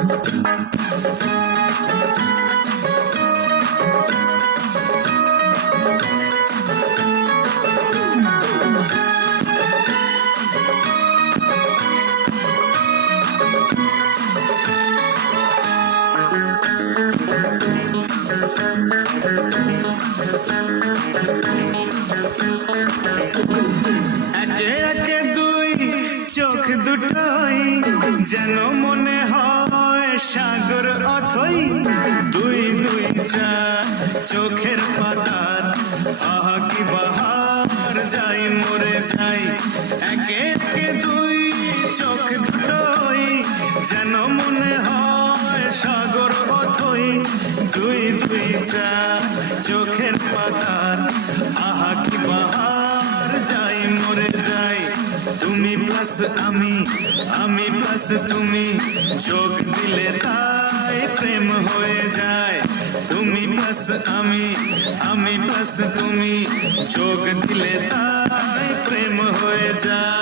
একে একে দুই চোখ দুটোই যেন মনে হয় সাগর অথই, দুই দুই চার চোখের পাতার আহা কি বাহার, যাই মরে যাই। একে একে দুই চোখ দুটোই যেন মনে হয় সাগর অথই, দুই দুই চার চোখের পাতার আহা কি বাহার, যাই মরে যাই। তুমি প্লাস আমি, আমি প্লাস তুমি, চোখ দিলে তাই প্রেম হয়ে যায়। তুমি প্লাস আমি, আমি প্লাস তুমি, চোখ দিলে তাই প্রেম হয়ে যায়।